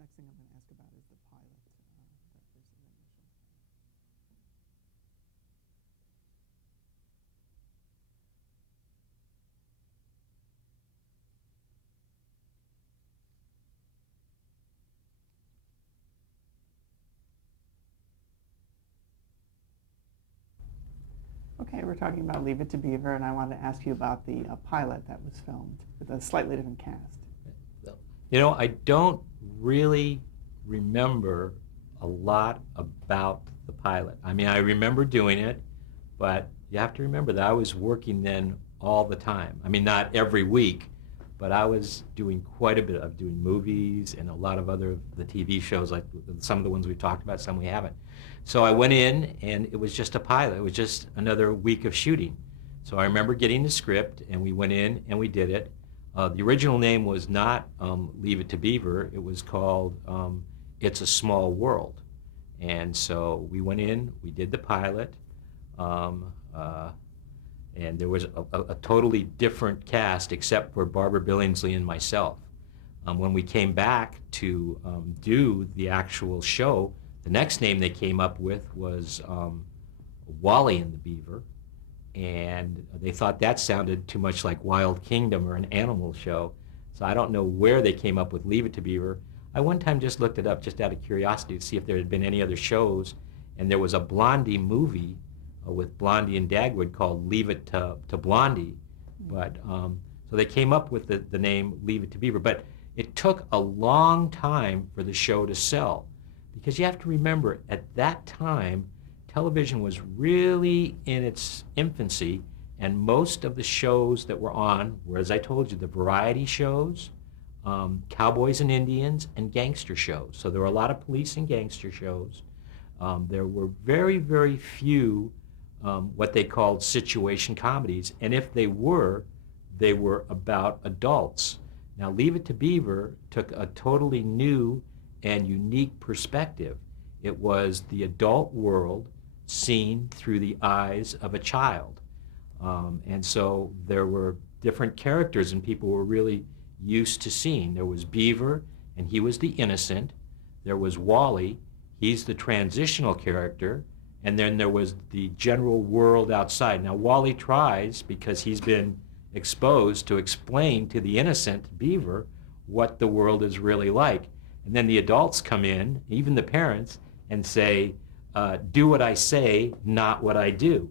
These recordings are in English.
next thing I'm going to ask about is the pilot, that first initial. Okay, we're talking about Leave It to Beaver, and I wanted to ask you about the pilot that was filmed with a slightly different cast. You know, I don't really remember a lot about the pilot. I mean, I remember doing it, but you have to remember that I was working then all the time. I mean, not every week, but I was doing quite a bit of doing movies and a lot of other the TV shows, like some of the ones we've talked about, some we haven't. So I went in, and it was just a pilot. It was just another week of shooting. So I remember getting the script, and we went in and we did it. The original name was not Leave It to Beaver. It was called It's a Small World. And so we went in, we did the pilot, um, uh, and there was a totally different cast except for Barbara Billingsley and myself. When we came back to do the actual show, the next name they came up with was Wally and the Beaver, and they thought that sounded too much like Wild Kingdom or an animal show. So I don't know where they came up with Leave It to Beaver. I one time just looked it up just out of curiosity to see if there had been any other shows, and there was a Blondie movie with Blondie and Dagwood called Leave It to Blondie. But so they came up with the name Leave It to Beaver. But it took a long time for the show to sell, because you have to remember at that time television was really in its infancy, and most of the shows that were on were, as I told you, the variety shows, cowboys and Indians, and gangster shows. So there were a lot of police and gangster shows. There were very, very few what they called situation comedies, and if they were about adults. Now, Leave It to Beaver took a totally new and unique perspective. It was the adult world seen through the eyes of a child. And so there were different characters, and people were really used to seeing. There was Beaver, and he was the innocent. There was Wally, he's the transitional character. And then there was the general world outside. Now, Wally tries, because he's been exposed, to explain to the innocent Beaver what the world is really like. And then the adults come in, even the parents, and say, do what I say, not what I do.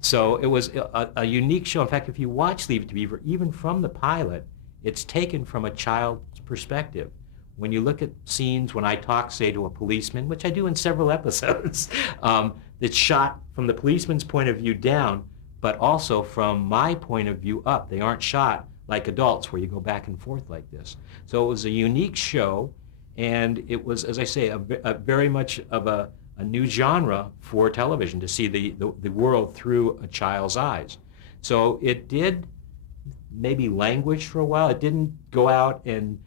So it was a unique show. In fact, if you watch Leave It to Beaver, even from the pilot, it's taken from a child's perspective. When you look at scenes when I talk, say, to a policeman, which I do in several episodes, it's shot from the policeman's point of view down, but also from my point of view up. They aren't shot like adults where you go back and forth like this. So it was a unique show, and it was, as I say, a very much of a new genre for television, to see the world through a child's eyes. So it did maybe languish for a while. It didn't go out, and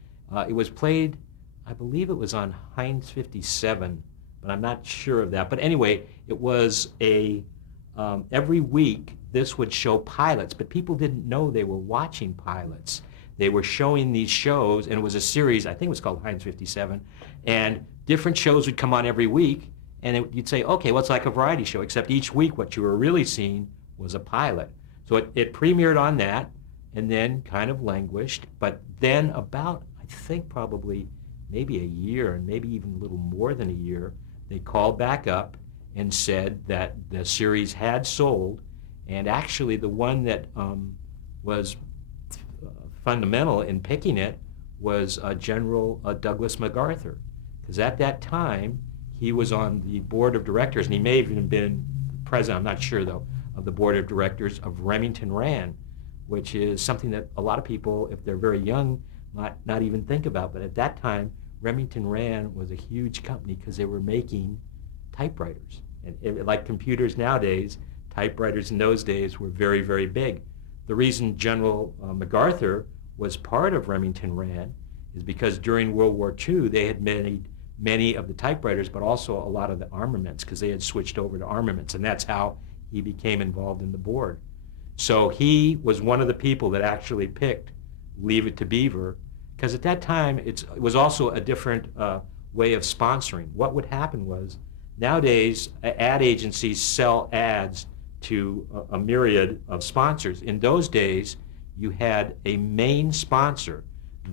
it was played, I believe it was on Heinz 57, but I'm not sure of that. But anyway, it was every week this would show pilots, but people didn't know they were watching pilots. They were showing these shows, and it was a series, I think it was called Heinz 57, and different shows would come on every week, and you'd say, okay, well, it's like a variety show, except each week what you were really seeing was a pilot. So it premiered on that, and then kind of languished, but then about, I think probably maybe a year, and maybe even a little more than a year, they called back up and said that the series had sold, and actually the one that was fundamental in picking it was General Douglas MacArthur, because at that time he was on the board of directors, and he may have even been president, I'm not sure though, of the board of directors of Remington Rand, which is something that a lot of people, if they're very young, not even think about. But at that time, Remington Rand was a huge company because they were making typewriters. And like computers nowadays, typewriters in those days were very, very big. The reason General MacArthur was part of Remington Rand is because during World War II, they had many of the typewriters, but also a lot of the armaments, because they had switched over to armaments, and that's how he became involved in the board. So he was one of the people that actually picked Leave It to Beaver, because at that time it was also a different way of sponsoring. What would happen was, nowadays ad agencies sell ads to a myriad of sponsors. In those days, you had a main sponsor.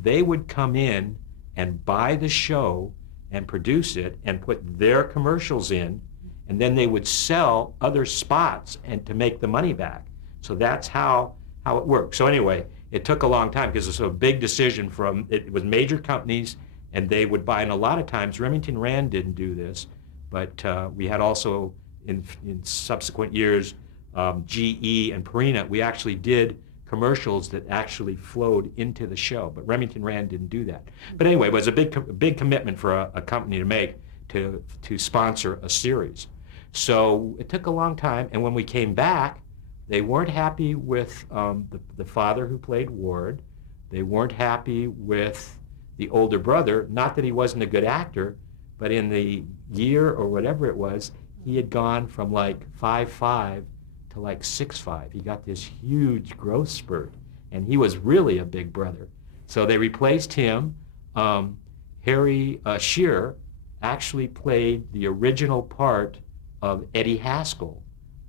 They would come in and buy the show and produce it and put their commercials in, and then they would sell other spots and to make the money back. So that's how it worked. So anyway, it took a long time because it was a big decision from, it was major companies, and they would buy, and a lot of times Remington Rand didn't do this, but we had also in subsequent years GE and Purina. We actually did commercials that actually flowed into the show, but Remington Rand didn't do that. But anyway, it was a big commitment for a company to make to sponsor a series. So it took a long time, and when we came back, they weren't happy with the father who played Ward. They weren't happy with the older brother. Not that he wasn't a good actor, but in the year or whatever it was, he had gone from like 5'5" to like 6'5". He got this huge growth spurt, and he was really a big brother. So they replaced him. Harry Shearer actually played the original part of Eddie Haskell,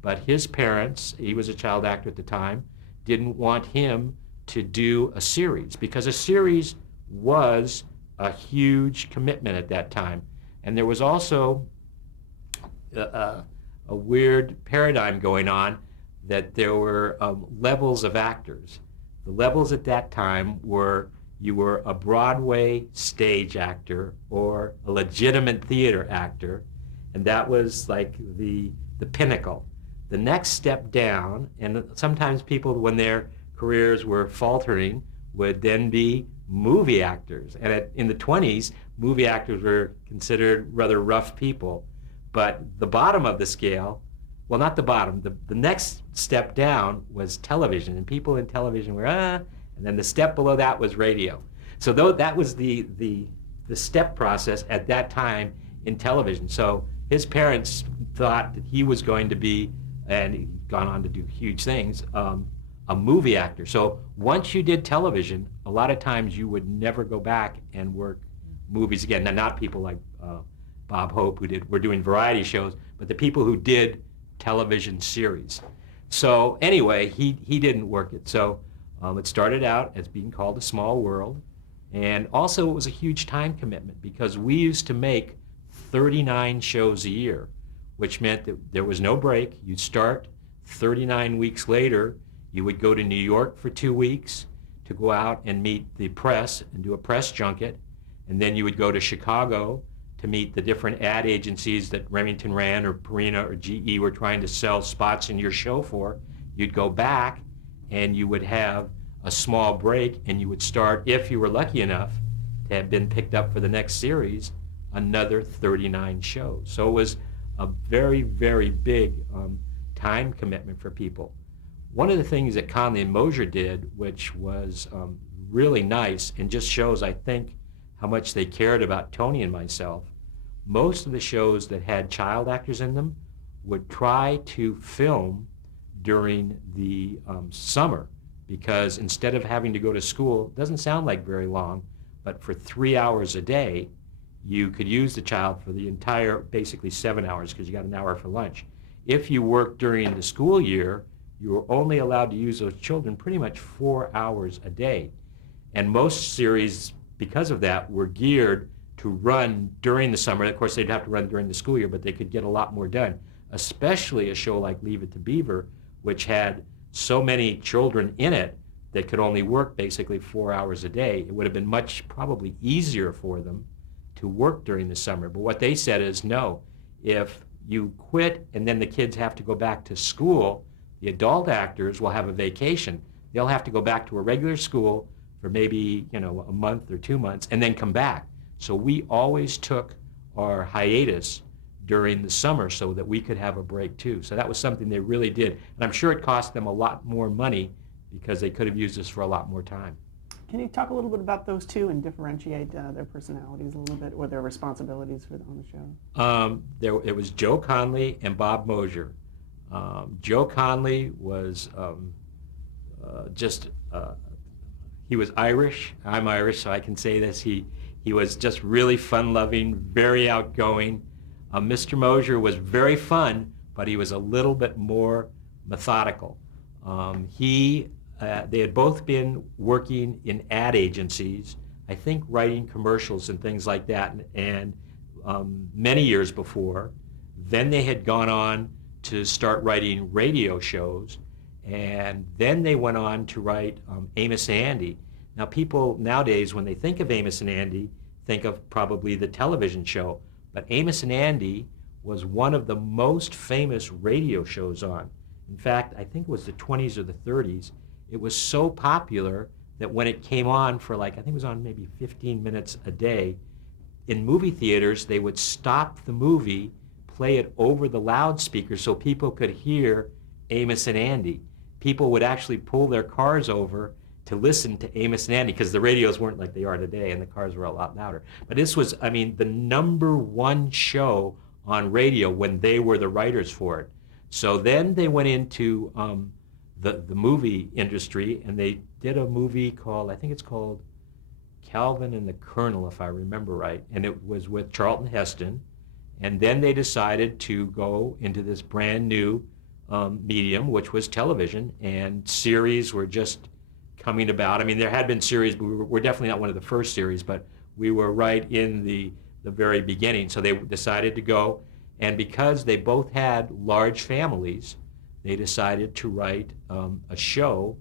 but his parents, he was a child actor at the time, didn't want him to do a series, because a series was a huge commitment at that time. And there was also a weird paradigm going on, that there were levels of actors. The levels at that time were, you were a Broadway stage actor or a legitimate theater actor, and that was like the pinnacle. The next step down, and sometimes people, when their careers were faltering, would then be movie actors. And in the 20s, movie actors were considered rather rough people. But the bottom of the scale, well, not the bottom, the next step down was television, and people in television were, and then the step below that was radio. So that was the step process at that time in television. So his parents thought that he was going to be, and he'd gone on to do huge things, a movie actor. So once you did television, a lot of times you would never go back and work movies again. Now, not people like Bob Hope, were doing variety shows, but the people who did television series. So anyway, he didn't work it. So it started out as being called A Small World, and also it was a huge time commitment, because we used to make 39 shows a year, which meant that there was no break. You'd start 39 weeks later, you would go to New York for 2 weeks to go out and meet the press and do a press junket, and then you would go to Chicago to meet the different ad agencies that Remington Rand or Purina or GE were trying to sell spots in your show for. You'd go back and you would have a small break, and you would start, if you were lucky enough to have been picked up for the next series, another 39 shows. So it was a very, very big time commitment for people. One of the things that Conley and Mosier did, which was really nice and just shows, I think, how much they cared about Tony and myself, most of the shows that had child actors in them would try to film during the summer, because instead of having to go to school, it doesn't sound like very long, but for 3 hours a day, you could use the child for the entire, basically 7 hours, because you got an hour for lunch. If you worked during the school year, you were only allowed to use those children pretty much 4 hours a day. And most series, because of that, were geared to run during the summer. Of course, they'd have to run during the school year, but they could get a lot more done, especially a show like Leave It to Beaver, which had so many children in it that could only work basically 4 hours a day. It would have been much probably easier for them to work during the summer. But what they said is, no, if you quit and then the kids have to go back to school, the adult actors will have a vacation. They'll have to go back to a regular school for maybe, a month or 2 months and then come back. So we always took our hiatus during the summer so that we could have a break too. So that was something they really did. And I'm sure it cost them a lot more money, because they could have used this for a lot more time. Can you talk a little bit about those two and differentiate their personalities a little bit, or their responsibilities on the show? It was Joe Conley and Bob Mosier. Joe Conley was he was Irish. I'm Irish, so I can say this. He was just really fun-loving, very outgoing. Mr. Mosier was very fun, but he was a little bit more methodical. They had both been working in ad agencies, I think writing commercials and things like that, and many years before. Then they had gone on to start writing radio shows, and then they went on to write Amos and Andy. Now, people nowadays, when they think of Amos and Andy, think of probably the television show, but Amos and Andy was one of the most famous radio shows on. In fact, I think it was the 20s or the 30s. It was so popular that when it came on for I think it was on maybe 15 minutes a day, in movie theaters, they would stop the movie, play it over the loudspeakers so people could hear Amos and Andy. People would actually pull their cars over to listen to Amos and Andy because the radios weren't like they are today and the cars were a lot louder. But this was, the #1 show on radio when they were the writers for it. So then they went into the movie industry, and they did a movie called, I think it's called Calvin and the Colonel, if I remember right, and it was with Charlton Heston. And then they decided to go into this brand new medium, which was television, and series were just coming about. There had been series, but we're definitely not one of the first series, but we were right in the very beginning. So they decided to go, and because they both had large families, they decided to write a show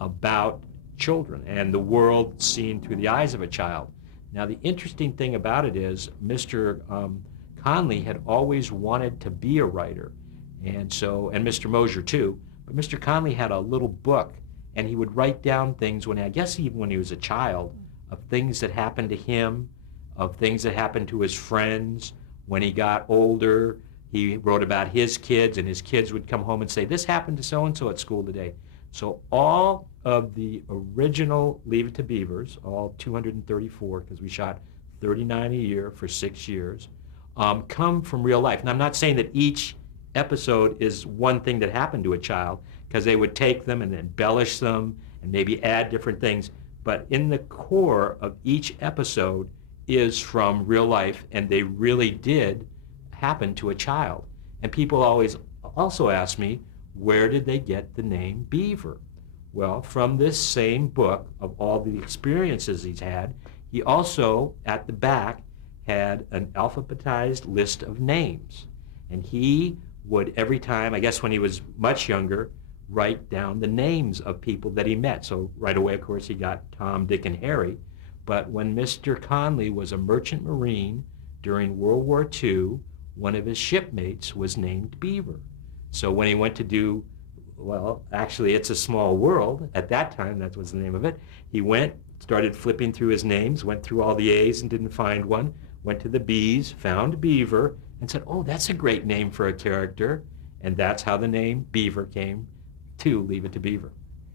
about children and the world seen through the eyes of a child. Now, the interesting thing about it is Mr. Conley had always wanted to be a writer, and Mr. Mosier too, but Mr. Conley had a little book, and he would write down things even when he was a child, of things that happened to him, of things that happened to his friends. When he got older, he wrote about his kids, and his kids would come home and say, this happened to so-and-so at school today. So all of the original Leave It to Beavers, all 234, because we shot 39 a year for 6 years, come from real life. And I'm not saying that each episode is one thing that happened to a child, because they would take them and embellish them and maybe add different things. But in the core of each episode is from real life, and they really did happen to a child. And people always also ask me, where did they get the name Beaver? Well, from this same book of all the experiences he's had, he also, at the back, had an alphabetized list of names. And he would, every time, I guess when he was much younger, write down the names of people that he met. So right away, of course, he got Tom, Dick, and Harry. But when Mr. Conley was a merchant marine during World War II, one of his shipmates was named Beaver. So when he went to do, well, actually, It's a Small World, at that time, that was the name of it, he went, started flipping through his names, went through all the A's and didn't find one, went to the B's, found Beaver, and said, oh, that's a great name for a character. And that's how the name Beaver came to Leave It to Beaver.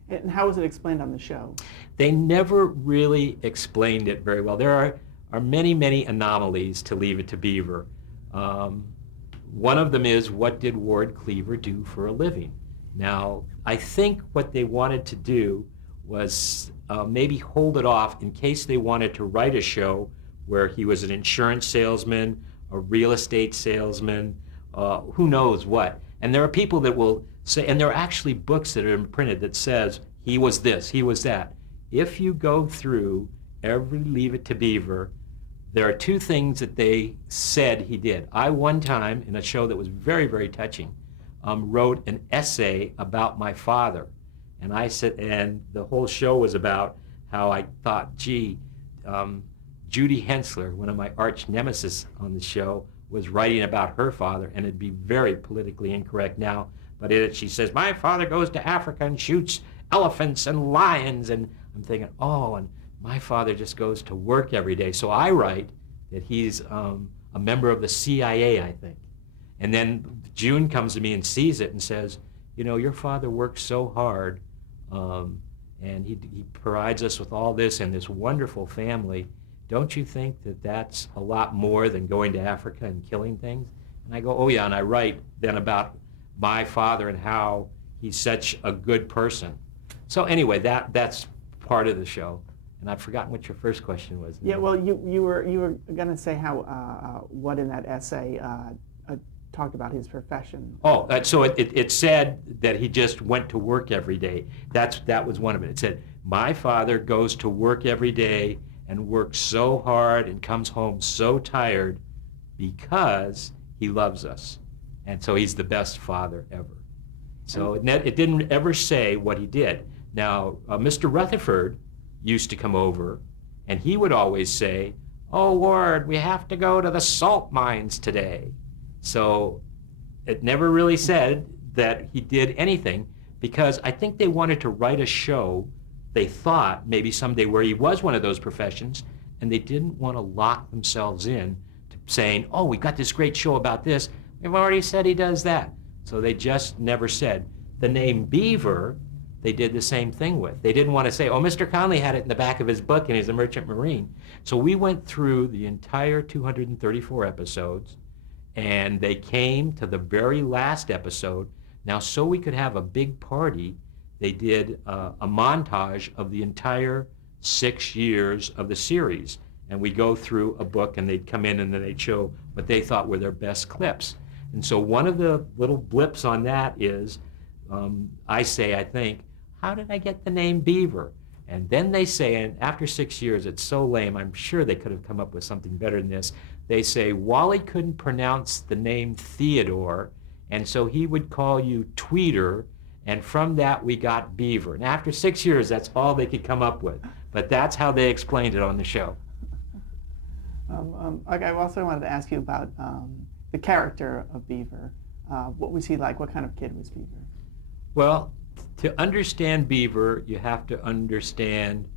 And how was it explained on the show? They never really explained it very well. There are many, many anomalies to Leave It to Beaver. One of them is, what did Ward Cleaver do for a living? Now, I think what they wanted to do was maybe hold it off in case they wanted to write a show where he was an insurance salesman, a real estate salesman, who knows what. And there are people that will say, and there are actually books that are printed that says, he was this, he was that. If you go through every Leave It to Beaver, there are two things that they said he did. I, one time, in a show that was very, very touching, wrote an essay about my father. And I said, and the whole show was about how I thought, gee, Judy Hensler, one of my arch nemesis on the show, was writing about her father, and it'd be very politically incorrect now, but in it she says, my father goes to Africa and shoots elephants and lions, and I'm thinking, oh, and my father just goes to work every day. So I write that he's a member of the CIA, I think. And then June comes to me and sees it and says, you know, your father works so hard, and he provides us with all this and this wonderful family. Don't you think that that's a lot more than going to Africa and killing things? And I go, oh yeah, and I write then about my father and how he's such a good person. So anyway, that's part of the show. And I've forgotten what your first question was. Yeah, well, you were going to say how what in that essay talked about his profession. Oh, so it said that he just went to work every day. That was one of it. It said, my father goes to work every day and works so hard and comes home so tired because he loves us. And so he's the best father ever. So it didn't ever say what he did. Now, Mr. Rutherford used to come over, and he would always say, oh, Ward, we have to go to the salt mines today. So it never really said that he did anything, because I think they wanted to write a show, they thought, maybe someday, where he was one of those professions, and they didn't want to lock themselves in to saying, oh, we got this great show about this. We've already said he does that. So they just never said. The name Beaver, they did the same thing with. They didn't want to say, oh, Mr. Conley had it in the back of his book and he's a merchant marine. So we went through the entire 234 episodes, and they came to the very last episode. Now, so we could have a big party, they did a montage of the entire 6 years of the series. And we'd go through a book, and they'd come in and then they'd show what they thought were their best clips. And so one of the little blips on that is, I think, how did I get the name Beaver? And then they say, and after 6 years, it's so lame, I'm sure they could have come up with something better than this. They say, Wally couldn't pronounce the name Theodore, and so he would call you Tweeter, and from that we got Beaver. And after 6 years, that's all they could come up with. But that's how they explained it on the show. Okay, I also wanted to ask you about the character of Beaver. What was he like? What kind of kid was Beaver? Well, to understand Beaver, you have to understand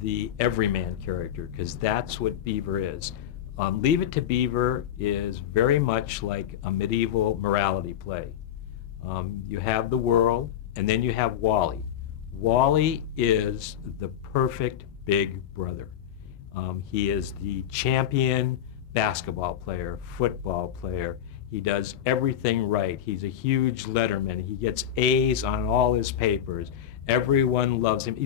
the everyman character, because that's what Beaver is. Leave It to Beaver is very much like a medieval morality play. You have the world, and then you have Wally. Wally is the perfect big brother. He is the champion basketball player, football player. He does everything right. He's a huge letterman. He gets A's on all his papers. Everyone loves him.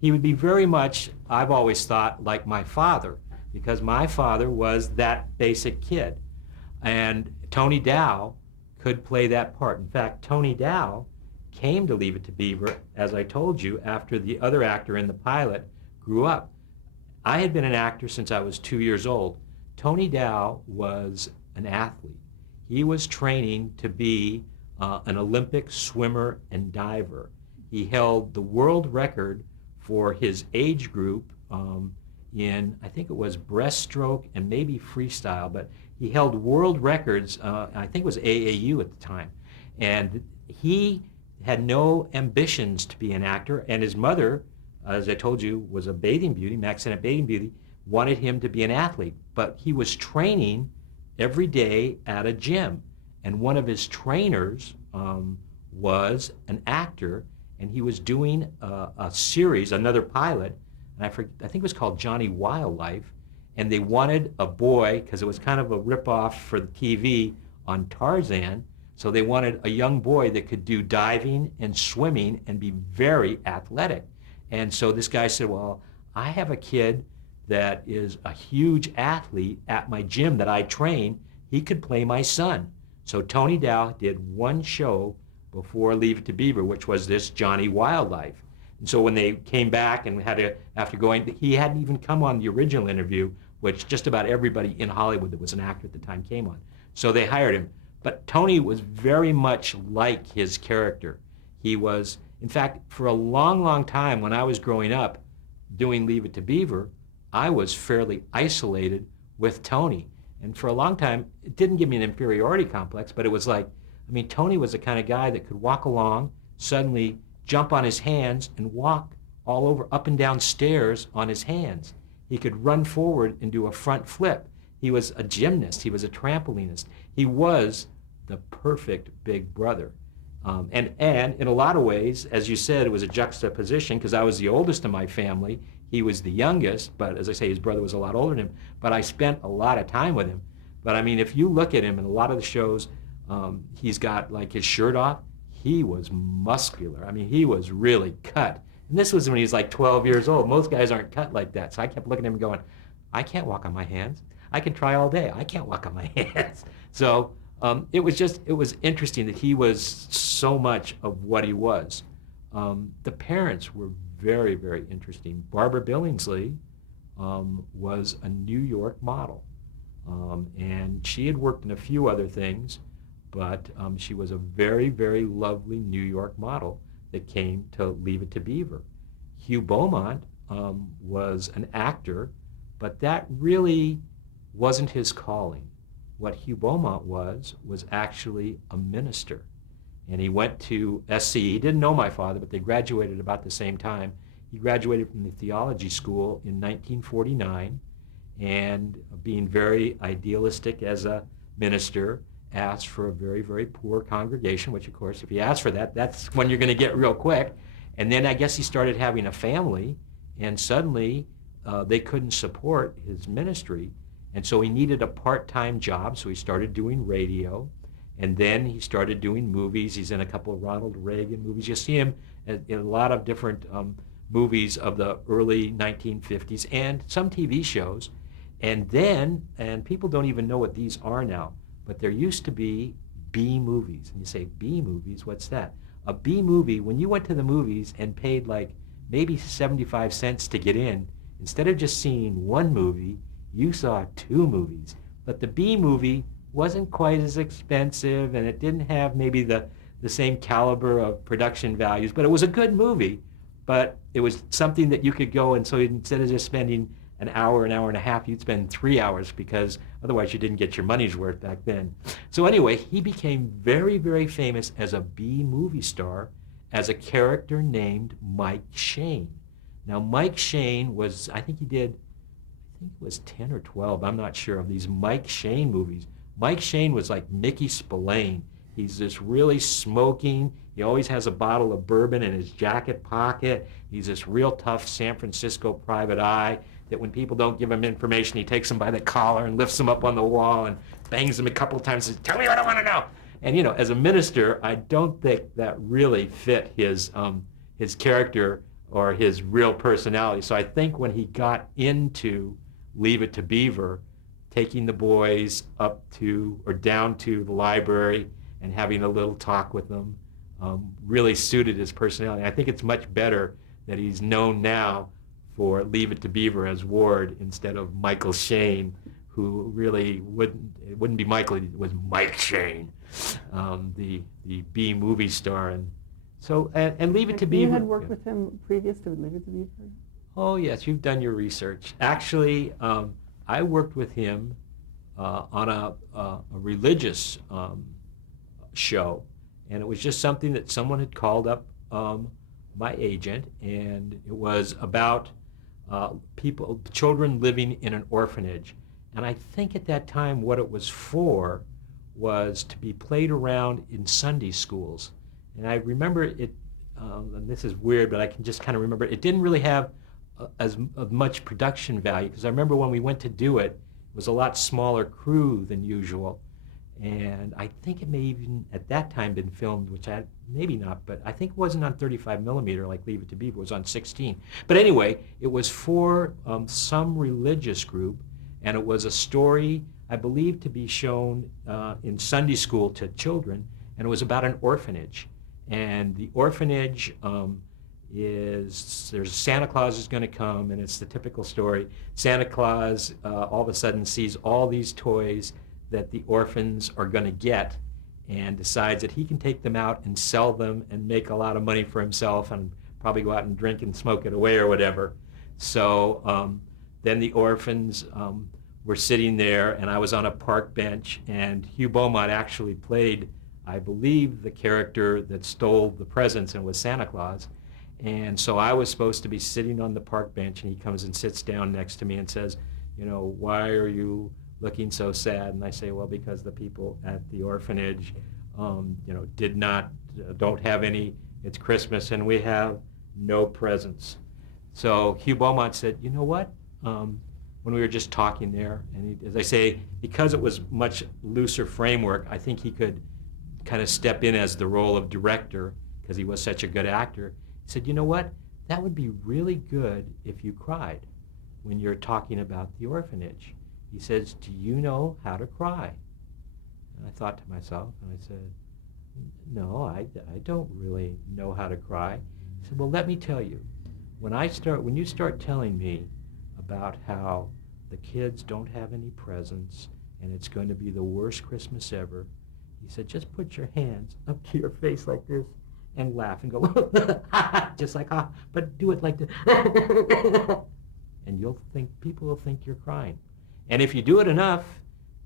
He would be very much, I've always thought, like my father, because my father was that basic kid. And Tony Dow could play that part. In fact, Tony Dow came to Leave It to Beaver, as I told you, after the other actor in the pilot grew up. I had been an actor since I was 2 years old. Tony Dow was an athlete. He was training to be an Olympic swimmer and diver. He held the world record for his age group in, I think it was breaststroke and maybe freestyle, but he held world records, I think it was AAU at the time. And he had no ambitions to be an actor, and his mother, as I told you, was a bathing beauty, Mack Sennett Bathing Beauty, wanted him to be an athlete. But he was training every day at a gym. And one of his trainers was an actor, and he was doing a series, another pilot, and I think it was called Johnny Wildlife, and they wanted a boy, because it was kind of a ripoff for the TV on Tarzan, so they wanted a young boy that could do diving and swimming and be very athletic. And so this guy said, well, I have a kid that is a huge athlete at my gym that I train. He could play my son. So Tony Dow did one show before Leave It to Beaver, which was this Johnny Wildlife. And so when they came back and after going, he hadn't even come on the original interview, which just about everybody in Hollywood that was an actor at the time came on. So they hired him. But Tony was very much like his character. He was, in fact, for a long, long time when I was growing up doing Leave It to Beaver, I was fairly isolated with Tony. And for a long time, it didn't give me an inferiority complex, but it was like, I mean, Tony was the kind of guy that could walk along, suddenly jump on his hands and walk all over, up and down stairs on his hands. He could run forward and do a front flip. He was a gymnast. He was a trampolinist. He was the perfect big brother. And in a lot of ways, as you said, it was a juxtaposition, because I was the oldest in my family. He was the youngest, but as I say, his brother was a lot older than him. But I spent a lot of time with him. But I mean, if you look at him in a lot of the shows, he's got like his shirt off. He was muscular. I mean, he was really cut. And this was when he was like 12 years old. Most guys aren't cut like that. So I kept looking at him and going, I can't walk on my hands. I can try all day. I can't walk on my hands. So it was interesting that he was so much of what he was. The parents were very, very interesting. Barbara Billingsley was a New York model. And she had worked in a few other things, but she was a very, very lovely New York model that came to Leave It to Beaver. Hugh Beaumont was an actor, but that really wasn't his calling. What Hugh Beaumont was actually a minister. And he went to SC. He didn't know my father, but they graduated about the same time. He graduated from the theology school in 1949, and being very idealistic as a minister, asked for a very, very poor congregation, which of course, if you ask for that, that's when you're going to get real quick. And then I guess he started having a family, and suddenly they couldn't support his ministry. And so he needed a part-time job, so he started doing radio. And then he started doing movies. He's in a couple of Ronald Reagan movies. You see him in a lot of different movies of the early 1950s and some TV shows. And then, and people don't even know what these are now, but there used to be B movies. And you say, B movies, what's that? A B movie, when you went to the movies and paid like maybe 75 cents to get in, instead of just seeing one movie, you saw two movies. But the B movie wasn't quite as expensive, and it didn't have maybe the same caliber of production values, but it was a good movie. But it was something that you could go, and so instead of just spending an hour and a half, you'd spend 3 hours, because otherwise you didn't get your money's worth back then. So anyway, he became very, very famous as a B movie star, as a character named Mike Shane. Now Mike Shane was, I think it was 10 or 12, I'm not sure, of these Mike Shane movies. Mike Shane was like Mickey Spillane. He's this really smoking, he always has a bottle of bourbon in his jacket pocket. He's this real tough San Francisco private eye that when people don't give him information, he takes them by the collar and lifts them up on the wall and bangs them a couple of times and says, tell me what I want to know. And as a minister, I don't think that really fit his character or his real personality. So I think when he got into Leave It to Beaver, taking the boys up to or down to the library and having a little talk with them really suited his personality. I think it's much better that he's known now for Leave It to Beaver as Ward instead of Michael Shane, who really it wouldn't be Michael, it was Mike Shane, the B movie star. And so, and Leave It to Beaver. You had worked with him previous to Leave It to Beaver? Oh yes, you've done your research. Actually, I worked with him on a religious show, and it was just something that someone had called up my agent, and it was about children living in an orphanage. And I think at that time what it was for was to be played around in Sunday schools. And I remember it, and this is weird, but I can just kind of remember, it didn't really have as much production value, because I remember when we went to do it, it was a lot smaller crew than usual. And I think it may even at that time been filmed, which maybe not, but I think it wasn't on 35 millimeter like Leave It to Beaver, it was on 16. But anyway, it was for some religious group, and it was a story, I believe, to be shown in Sunday school to children, and it was about an orphanage. And the orphanage there's Santa Claus is going to come, and it's the typical story. Santa Claus all of a sudden sees all these toys that the orphans are going to get, and decides that he can take them out and sell them and make a lot of money for himself and probably go out and drink and smoke it away or whatever. So then the orphans were sitting there, and I was on a park bench, and Hugh Beaumont actually played, I believe, the character that stole the presents and was Santa Claus. And so I was supposed to be sitting on the park bench, and he comes and sits down next to me and says, why are you looking so sad? And I say, well, because the people at the orphanage, don't have any, it's Christmas, and we have no presents. So Hugh Beaumont said, you know what? When we were just talking there, and as I say, because it was much looser framework, I think he could kind of step in as the role of director, because he was such a good actor. He said, you know what? that would be really good if you cried when you're talking about the orphanage. He says, do you know how to cry? And I thought to myself, and I said, no, I don't really know how to cry. He said, well, let me tell you. When you start telling me about how the kids don't have any presents and it's going to be the worst Christmas ever, he said, just put your hands up to your face like this and laugh and go, just like, but do it like this. And people will think you're crying. And if you do it enough,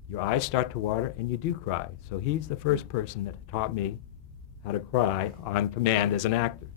your eyes start to water and you do cry. So he's the first person that taught me how to cry on command as an actor.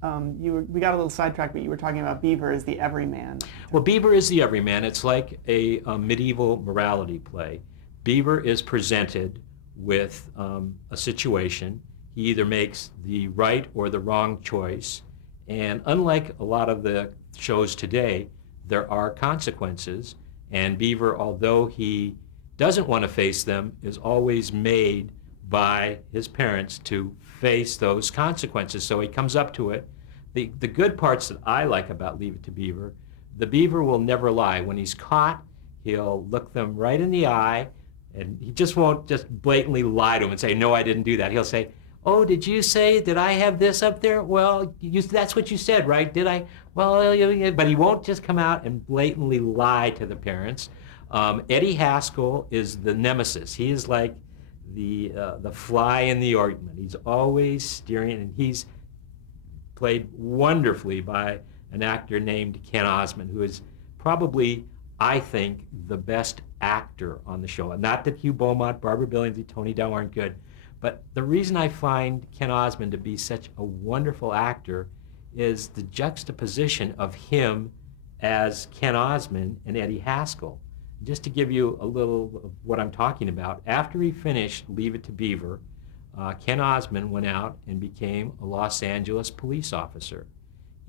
We got a little sidetracked, but you were talking about Beaver as the everyman. Well, Beaver is the everyman. It's like a medieval morality play. Beaver is presented with a situation. He either makes the right or the wrong choice. And unlike a lot of the shows today, there are consequences. And Beaver, although he doesn't want to face them, is always made by his parents to face those consequences. So he comes up to it. The good parts that I like about Leave It to Beaver, the Beaver will never lie. When he's caught, he'll look them right in the eye, and he just won't just blatantly lie to them and say, no, I didn't do that. He'll say, oh, did you say, did I have this up there? Well, that's what you said, right? Did I? Well, but he won't just come out and blatantly lie to the parents. Eddie Haskell is the nemesis. He is like the fly in the ointment. He's always steering, and he's played wonderfully by an actor named Ken Osmond, who is probably, I think, the best actor on the show. Not that Hugh Beaumont, Barbara Billingsley, Tony Dow aren't good, but the reason I find Ken Osmond to be such a wonderful actor is the juxtaposition of him as Ken Osmond and Eddie Haskell. Just to give you a little of what I'm talking about, after he finished Leave It to Beaver, Ken Osmond went out and became a Los Angeles police officer.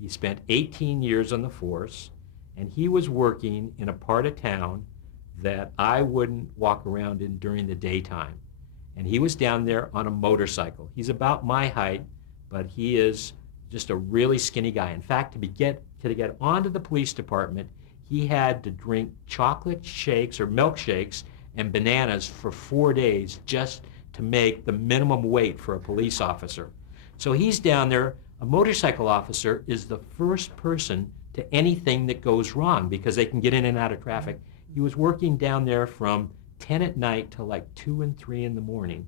He spent 18 years on the force, and he was working in a part of town that I wouldn't walk around in during the daytime. And he was down there on a motorcycle. He's about my height, but he is just a really skinny guy. In fact, to get onto the police department, he had to drink chocolate shakes or milkshakes and bananas for 4 days just to make the minimum weight for a police officer. So he's down there. A motorcycle officer is the first person to anything that goes wrong because they can get in and out of traffic. He was working down there from 10 at night till like 2 and 3 in the morning.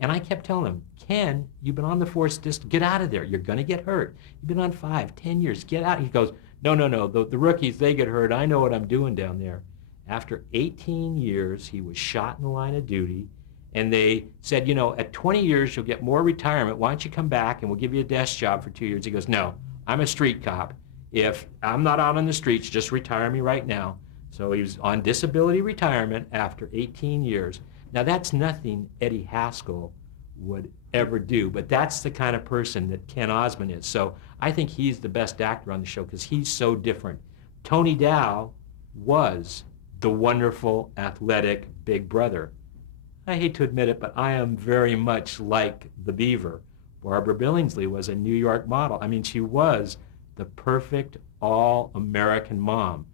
And I kept telling him, Ken, you've been on the force, just get out of there. You're going to get hurt. You've been on 5, 10 years. Get out. He goes, no. The rookies, they get hurt. I know what I'm doing down there. After 18 years, he was shot in the line of duty. And they said, at 20 years, you'll get more retirement. Why don't you come back and we'll give you a desk job for 2 years? He goes, no, I'm a street cop. If I'm not out on the streets, just retire me right now. So he was on disability retirement after 18 years. Now, that's nothing Eddie Haskell would ever do, but that's the kind of person that Ken Osmond is. So I think he's the best actor on the show because he's so different. Tony Dow was the wonderful, athletic big brother. I hate to admit it, but I am very much like the Beaver. Barbara Billingsley was a New York model. I mean, she was the perfect all-American mom.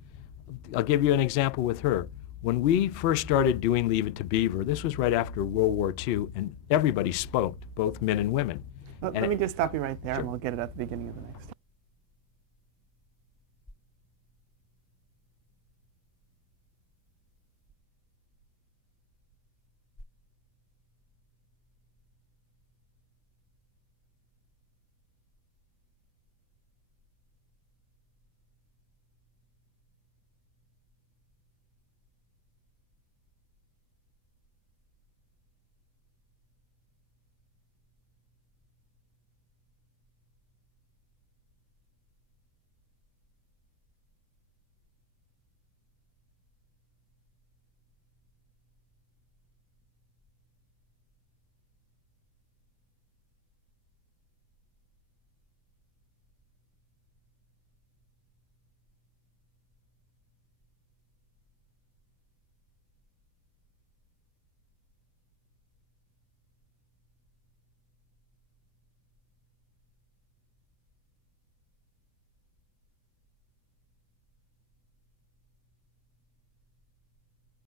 I'll give you an example with her. When we first started doing Leave It to Beaver, this was right after World War II, and everybody smoked, both men and women. Let me just stop you right there, and we'll get it at the beginning of the next.